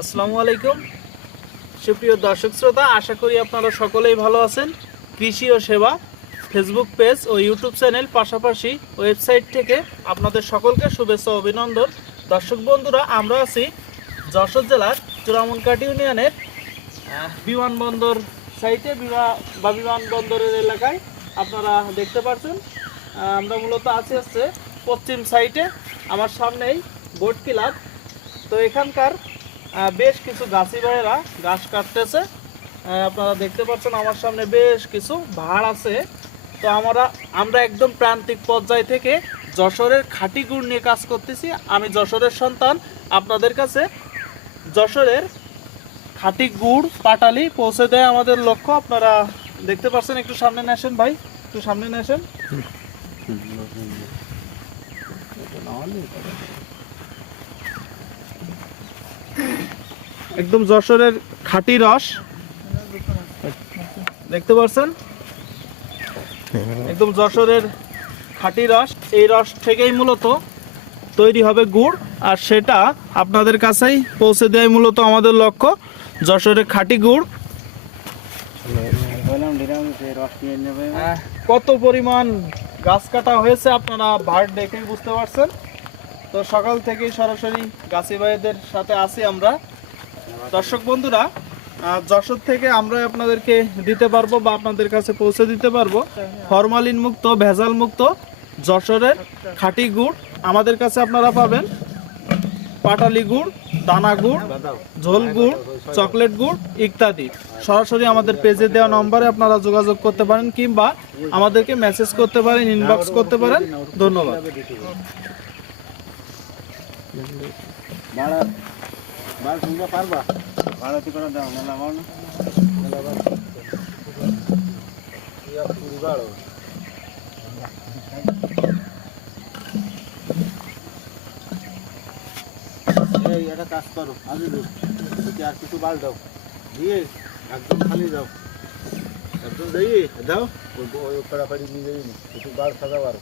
আসসালামু আলাইকুম। সুপ্রিয় দর্শক শ্রোতা আশা করি আপনারা সকলেই ভালো আছেন। কৃষি ও সেবা ফেসবুক পেজ ও ইউটিউব চ্যানেল পাশাপাশি ওয়েবসাইট থেকে আপনাদের সকলকে শুভেচ্ছা অভিনন্দন। দর্শক বন্ধুরা আমরা আছি যশোর জেলার চূড়ামনকাটি ইউনিয়নের বিমানবন্দর সাইটে বা বিমানবন্দরের এলাকায়। আপনারা দেখতে পাচ্ছেন আহ, আমরা মূলত আছি হচ্ছে পশ্চিম সাইটে আমার সামনেই বোট ক্লাব। তো এখানকার বেশ কিছু গাছি ভাইয়েরা গাছ কাটতেছে। আপনারা দেখতে পাচ্ছেন আমার সামনে বেশ কিছু ভাড় আছে। তো আমরা আমরা একদম প্রান্তিক পর্যায় থেকে যশোরের খাঁটি গুড় নিয়ে কাজ করতেছি। আমি যশোরের সন্তান, আপনাদের কাছে যশোরের খাঁটি গুড় পাটালি পৌঁছে দেয় আমাদের লক্ষ্য। আপনারা দেখতে পাচ্ছেন একটু সামনে নিয়ে আসেন ভাই, একটু সামনে নিয়ে একদম যশোরের খাঁটি রস। দেখতে পাচ্ছেন একদম যশোরের খাঁটি রস। এই রস থেকেই মূলত তৈরি হবে গুড়, আর সেটা আপনাদের কাছেই পৌঁছে দেয় মূলত আমাদের লক্ষ্য, যশোরের খাঁটি গুড়। কত পরিমাণ গাছ কাটা হয়েছে আপনারা ভাট দেখেই বুঝতে পারছেন। তো সকাল থেকেই সরাসরি গাছি ভাইদের সাথে আছি আমরা। দর্শক বন্ধুরা যশোর থেকে আমরা আপনাদেরকে দিতে পারব বা আপনাদের কাছে পৌঁছে দিতে পারব। ফরমালিন মুক্ত, ভেজাল মুক্ত, যশোরের খাঁটি গুড় আমাদের কাছে আপনারা পাবেন। পাটালি গুড়, দানা গুড়, ঝোল গুড়, চকলেট গুড় ইত্যাদি। সরাসরি আমাদের পেজে দেওয়া নম্বরে আপনারা যোগাযোগ করতে পারেন কিংবা আমাদেরকে মেসেজ করতে পারেন ইনবক্স করতে পারেন। ধন্যবাদ। ভাড়া ভাড়া পারবা? ভাড়া তো করে দাও মেলা আমার এই, একটা কাজ করো আজিদুল যদি আর কিছু বাল দাও, দিয়ে একদম খালি দাও। একদম দিয়ে দাও। ওই পাড়াপাড়ি নিয়ে যাই কিছু বাল সাজা পারো